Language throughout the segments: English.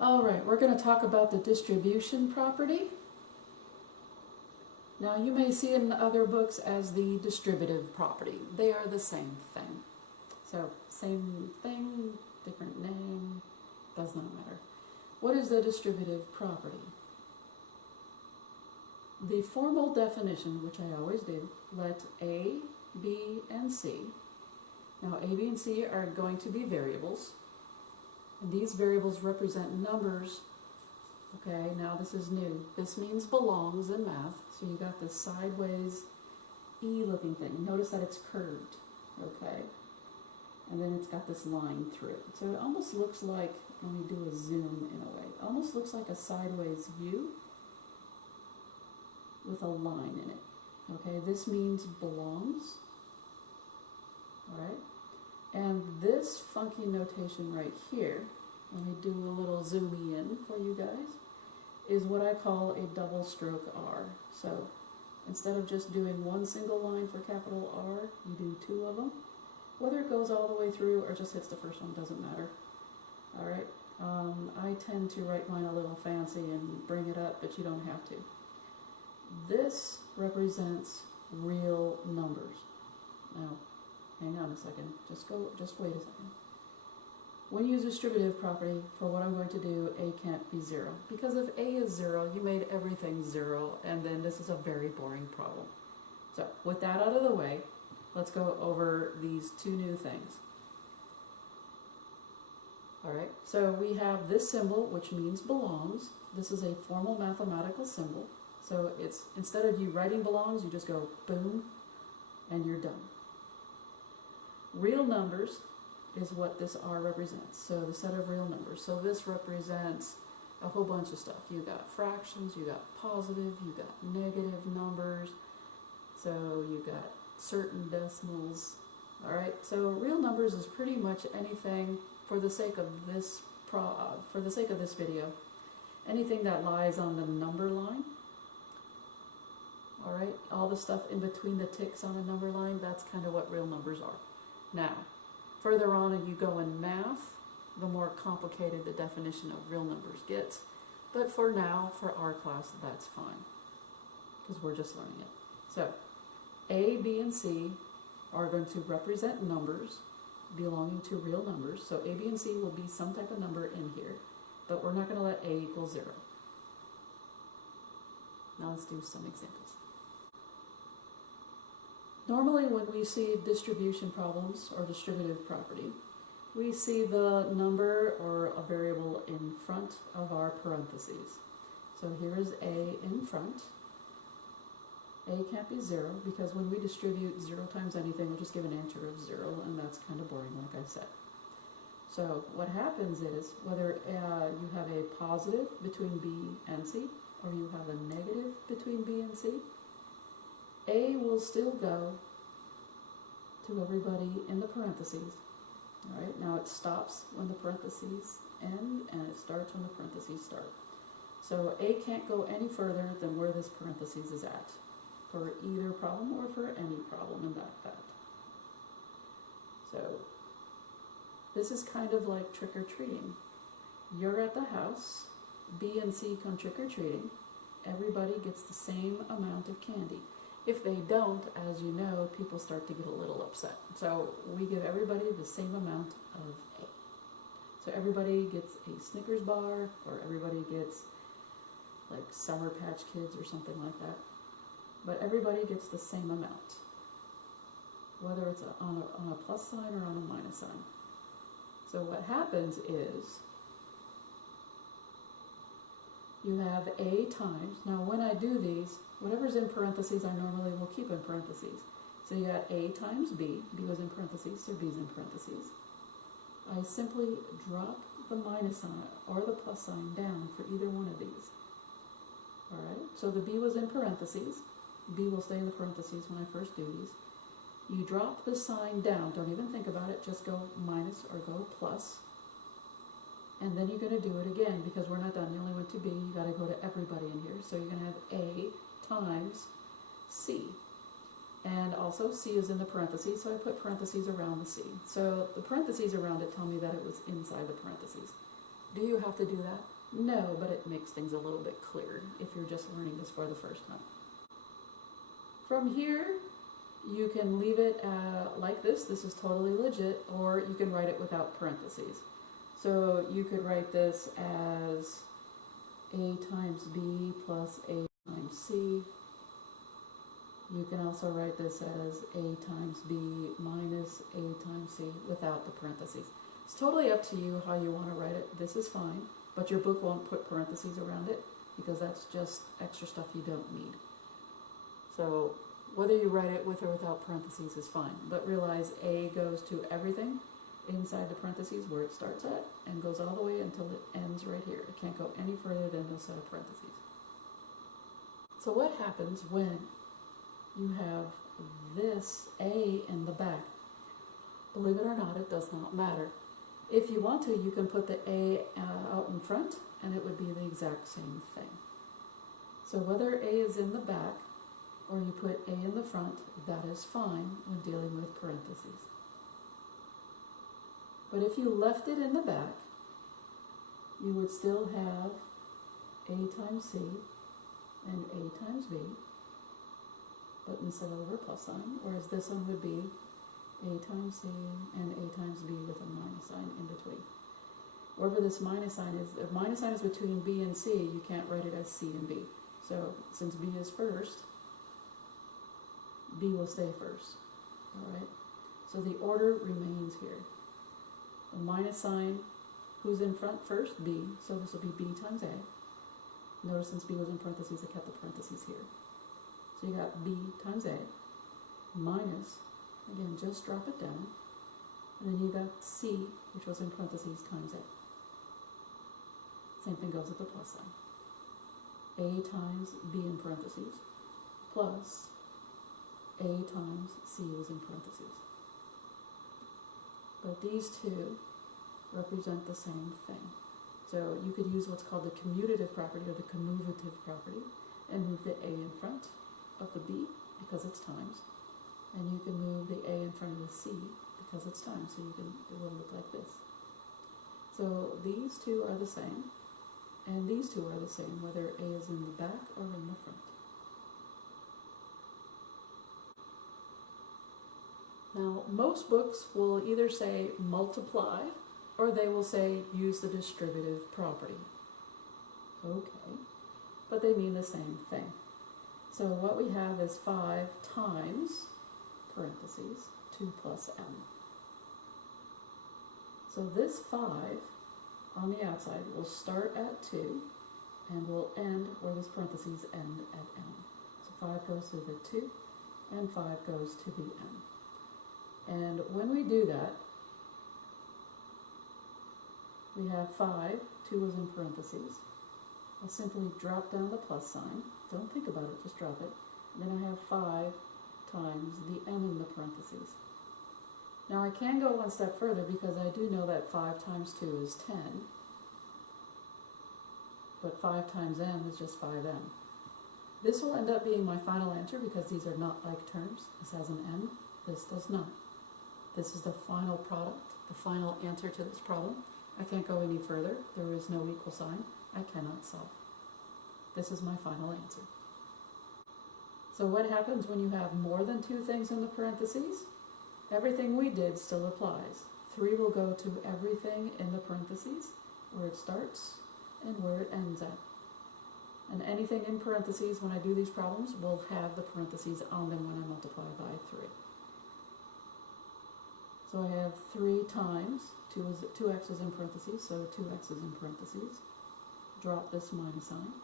All right, we're going to talk about the distribution property. Now, you may see it in other books as the distributive property. They are the same thing. So, same thing, different name, does not matter. What is the distributive property? The formal definition, which I always do, let A, B, and C. Now, A, B, and C are going to be variables. And these variables represent numbers. Okay, now this is new. This means belongs in math. So you got this sideways E-looking thing. Notice that it's curved. Okay, and then it's got this line through it. So it almost looks like, let me do a zoom in a way, it almost looks like a sideways view with a line in it. Okay, this means belongs. All right. And this funky notation right here, let me do a little zoomy in for you guys, is what I call a double stroke R. So instead of just doing one single line for capital R, you do two of them. Whether it goes all the way through or just hits the first one doesn't matter. All right. I tend to write mine a little fancy and bring it up, but you don't have to. This represents real numbers. Now, hang on a second, just wait a second. When you use distributive property, for what I'm going to do, A can't be 0. Because if A is 0, you made everything 0, and then this is a very boring problem. So, with that out of the way, let's go over these two new things. Alright, so we have this symbol, which means belongs. This is a formal mathematical symbol. So it's, instead of you writing belongs, you just go boom, and you're done. Real numbers is what this R represents. So the set of real numbers. So this represents a whole bunch of stuff. You got fractions, you got positive, you got negative numbers. So you got certain decimals. All right. So real numbers is pretty much anything, for the sake of this video, anything that lies on the number line. All right. All the stuff in between the ticks on the number line. That's kind of what real numbers are. Now, further on as you go in math, the more complicated the definition of real numbers gets. But for now, for our class, that's fine, because we're just learning it. So, A, B, and C are going to represent numbers belonging to real numbers. So A, B, and C will be some type of number in here, but we're not going to let A equal 0. Now let's do some examples. Normally when we see distribution problems or distributive property, we see the number or a variable in front of our parentheses. So here is A in front. A can't be 0 because when we distribute 0 times anything, we'll just give an answer of 0, and that's kind of boring, like I said. So what happens is, whether you have a positive between B and C, or you have a negative between B and C, A will still go to everybody in the parentheses. All right, now it stops when the parentheses end, and it starts when the parentheses start. So A can't go any further than where this parentheses is at, for either problem or for any problem in that fact. So this is kind of like trick-or-treating. You're at the house, B and C come trick-or-treating, everybody gets the same amount of candy. If they don't, as you know, people start to get a little upset. So we give everybody the same amount of A. So everybody gets a Snickers bar, or everybody gets like Sour Patch Kids or something like that. But everybody gets the same amount, whether it's on a plus sign or on a minus sign. So what happens is, you have A times, now when I do these, whatever's in parentheses I normally will keep in parentheses. So you got A times B, B was in parentheses, so B's in parentheses. I simply drop the minus sign or the plus sign down for either one of these. Alright, so the B was in parentheses, B will stay in the parentheses when I first do these. You drop the sign down, don't even think about it, just go minus or go plus. And then you're going to do it again, because we're not done. You only went to B, you got to go to everybody in here. So you're going to have A times C. And also C is in the parentheses, so I put parentheses around the C. So the parentheses around it tell me that it was inside the parentheses. Do you have to do that? No, but it makes things a little bit clearer if you're just learning this for the first time. From here, you can leave it like this. This is totally legit, or you can write it without parentheses. So you could write this as A times B plus A times C. You can also write this as A times B minus A times C without the parentheses. It's totally up to you how you want to write it. This is fine, but your book won't put parentheses around it because that's just extra stuff you don't need. So whether you write it with or without parentheses is fine, but realize A goes to everything inside the parentheses where it starts at and goes all the way until it ends right here. It can't go any further than those set of parentheses. So what happens when you have this A in the back? Believe it or not, it does not matter. If you want to, you can put the A out in front and it would be the exact same thing. So whether A is in the back or you put A in the front, that is fine when dealing with parentheses. But if you left it in the back, you would still have A times C and A times B, but instead of a plus sign, whereas this one would be A times C and A times B with a minus sign in between. Wherever this minus sign is, if minus sign is between B and C, you can't write it as C and B. So since B is first, B will stay first, all right? So the order remains here. The minus sign, who's in front first? B, so this will be B times A. Notice since B was in parentheses, I kept the parentheses here. So you got B times A minus, again, just drop it down, and then you got C, which was in parentheses, times A. Same thing goes with the plus sign. A times B in parentheses, plus A times C was in parentheses. But these two represent the same thing. So you could use what's called the commutative property or the commutative property and move the A in front of the B because it's times. And you can move the A in front of the C because it's times. So it will look like this. So these two are the same, and these two are the same, whether A is in the back or in the front. Now, most books will either say multiply or they will say use the distributive property. Okay, but they mean the same thing. So what we have is 5 times, parentheses, 2 plus m. So this 5 on the outside will start at 2 and will end where this parentheses end at m. So 5 goes to the 2 and 5 goes to the m. And when we do that, we have 5, 2 is in parentheses. I'll simply drop down the plus sign. Don't think about it, just drop it. And then I have 5 times the m in the parentheses. Now I can go one step further because I do know that 5 times 2 is 10. But 5 times m is just 5m. This will end up being my final answer because these are not like terms. This has an m, this does not. This is the final product, the final answer to this problem. I can't go any further. There is no equal sign. I cannot solve. This is my final answer. So what happens when you have more than 2 things in the parentheses? Everything we did still applies. 3 will go to everything in the parentheses, where it starts and where it ends at. And anything in parentheses, when I do these problems, will have the parentheses on them when I multiply by 3. So I have 3 times, 2x is in parentheses, so 2x is in parentheses. Drop this minus sign.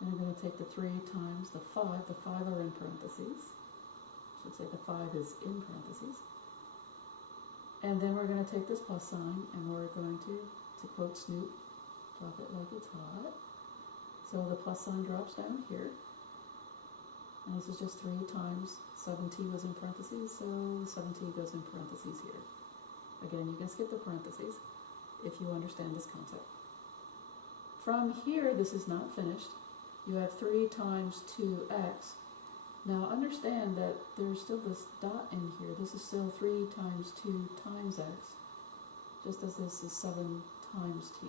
And I'm going to take the 3 times the 5. The 5 are in parentheses. I should say the 5 is in parentheses. And then we're going to take this plus sign and we're going to quote Snoop, drop it like it's hot. So the plus sign drops down here. And this is just 3 times 7t was in parentheses, so 7t goes in parentheses here. Again, you can skip the parentheses if you understand this concept. From here, this is not finished. You have 3 times 2x. Now understand that there's still this dot in here. This is still 3 times 2 times x. just as this is 7 times t.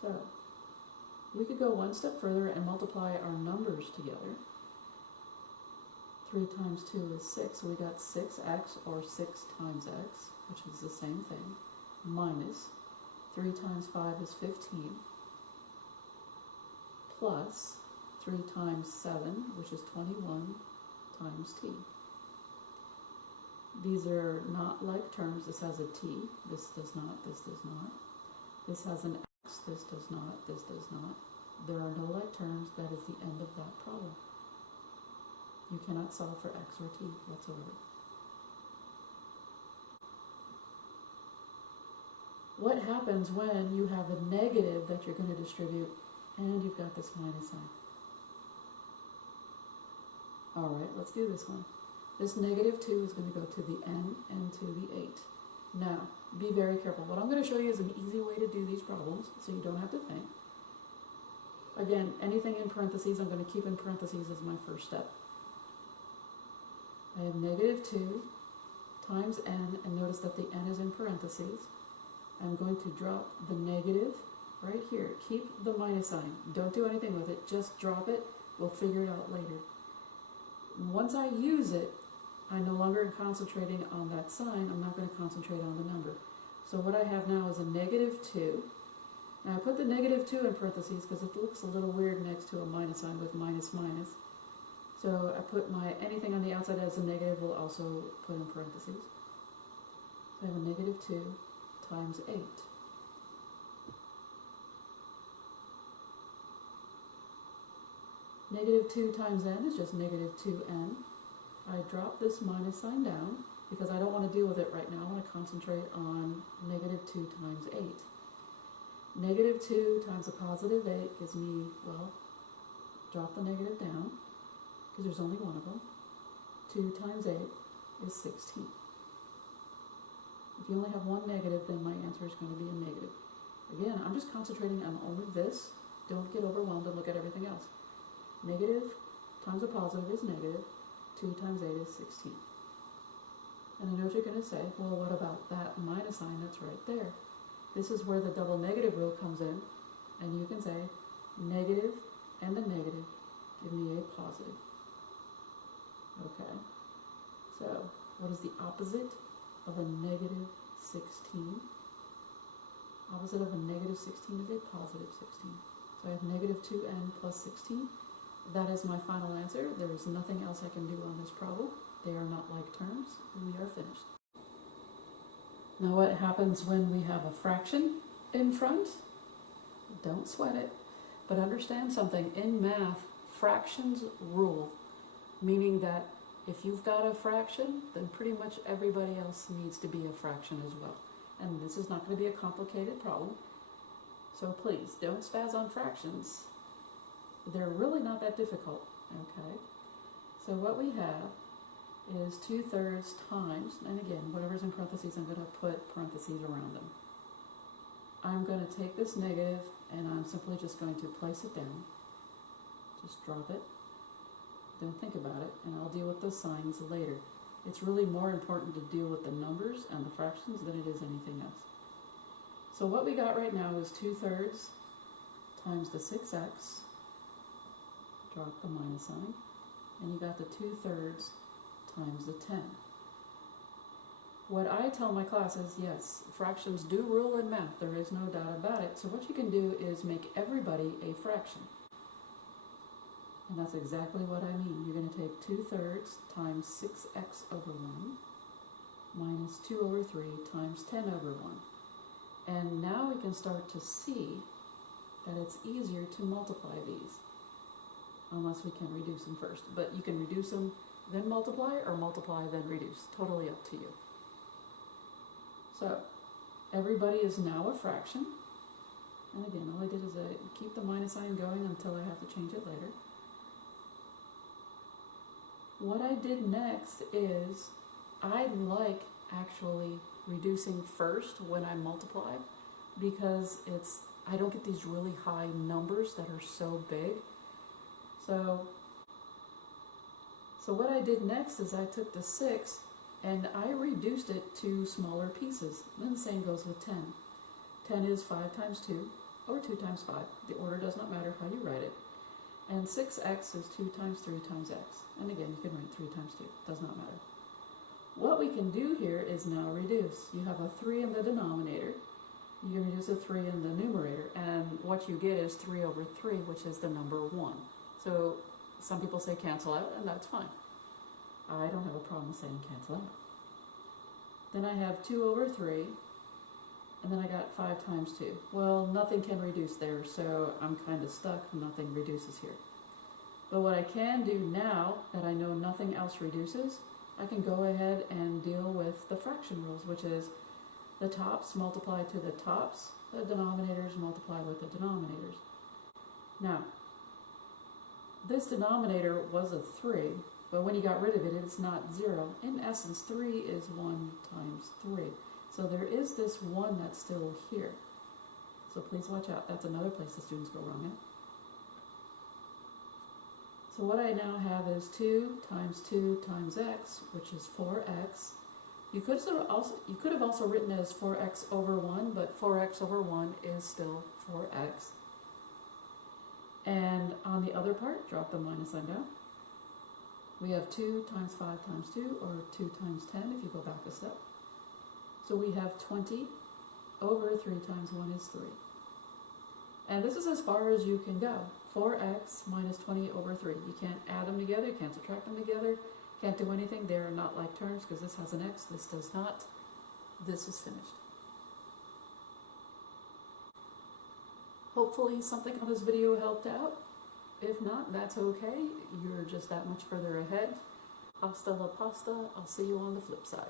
So, we could go one step further and multiply our numbers together. 3 times 2 is 6, so we got 6x, or 6 times x, which is the same thing, minus 3 times 5 is 15, plus 3 times 7, which is 21, times t. These are not like terms. This has a t, this does not, this does not. This has an x, this does not, this does not. There are no like terms. That is the end of that problem. You cannot solve for x or t whatsoever. What happens when you have a negative that you're going to distribute and you've got this minus sign? Alright, let's do this one. This negative 2 is going to go to the n and to the 8. Now, be very careful. What I'm going to show you is an easy way to do these problems, so you don't have to think. Again, anything in parentheses, I'm going to keep in parentheses as my first step. I have negative 2 times n, and notice that the n is in parentheses. I'm going to drop the negative right here. Keep the minus sign. Don't do anything with it. Just drop it. We'll figure it out later. Once I use it, I'm no longer concentrating on that sign. I'm not going to concentrate on the number. So what I have now is a negative 2. Now I put the negative 2 in parentheses because it looks a little weird next to a minus sign with minus minus. So I put anything on the outside as a negative will also put in parentheses. So I have a negative 2 times 8. Negative 2 times n is just negative 2n. I drop this minus sign down because I don't want to deal with it right now. I want to concentrate on negative 2 times 8. Negative 2 times a positive 8 gives me, well, drop the negative down because there's only one of them. 2 times 8 is 16. If you only have one negative, then my answer is going to be a negative. Again, I'm just concentrating on only this. Don't get overwhelmed and look at everything else. Negative times a positive is negative. 2 times 8 is 16. And I know what you're going to say, well, what about that minus sign that's right there? This is where the double negative rule comes in, and you can say negative and a negative give me a positive. Okay, so what is the opposite of a negative 16? Opposite of a negative 16 is a positive 16. So I have negative 2n plus 16. That is my final answer. There is nothing else I can do on this problem. They are not like terms. We are finished. Now what happens when we have a fraction in front? Don't sweat it, but understand something. In math, fractions rule, meaning that if you've got a fraction, then pretty much everybody else needs to be a fraction as well. And this is not going to be a complicated problem, so please don't spaz on fractions. They're really not that difficult, okay? So what we have is 2/3 times, and again, whatever's in parentheses, I'm going to put parentheses around them. I'm going to take this negative, and I'm simply just going to place it down. Just drop it. Don't think about it, and I'll deal with the signs later. It's really more important to deal with the numbers and the fractions than it is anything else. So what we got right now is 2/3 times the 6x, drop the minus sign, and you got the 2/3 times the 10. What I tell my class is, yes, fractions do rule in math, there is no doubt about it. So what you can do is make everybody a fraction. And that's exactly what I mean. You're going to take 2/3 times 6x over 1 minus 2 over 3 times 10 over 1. And now we can start to see that it's easier to multiply these, unless we can reduce them first. But you can reduce them, then multiply, or multiply, then reduce. Totally up to you. So, everybody is now a fraction. And again, all I did is keep the minus sign going until I have to change it later. What I did next is, I like actually reducing first when I multiply, because I don't get these really high numbers that are so big. So what I did next is I took the 6 And I reduced it to smaller pieces. And the same goes with 10. 10 is 5 times 2, or 2 times 5. The order does not matter how you write it. And 6x is 2 times 3 times x. And again, you can write 3 times 2. Does not matter. What we can do here is now reduce. You have a 3 in the denominator. You can reduce a 3 in the numerator. And what you get is 3 over 3, which is the number 1. So some people say cancel out, and that's fine. I don't have a problem saying cancel out. Then I have 2 over 3, and then I got 5 times 2. Well, nothing can reduce there, so I'm kind of stuck. Nothing reduces here. But what I can do now that I know nothing else reduces, I can go ahead and deal with the fraction rules, which is the tops multiply to the tops, the denominators multiply with the denominators. Now, this denominator was a 3, but when you got rid of it, it's not 0. In essence, 3 is 1 times 3. So there is this 1 that's still here. So please watch out. That's another place the students go wrong at. So what I now have is 2 times x, which is 4x. You could have also written it as 4x over 1, but 4x over 1 is still 4x. And on the other part, drop the minus sign down. We have 2 times 5 times 2, or 2 times 10 if you go back a step. So we have 20 over 3 times 1 is 3. And this is as far as you can go. 4x minus 20 over 3. You can't add them together, you can't subtract them together, can't do anything. They're not like terms because this has an x, this does not. This is finished. Hopefully something on this video helped out. If not, that's okay. You're just that much further ahead. Hasta la pasta. I'll see you on the flip side.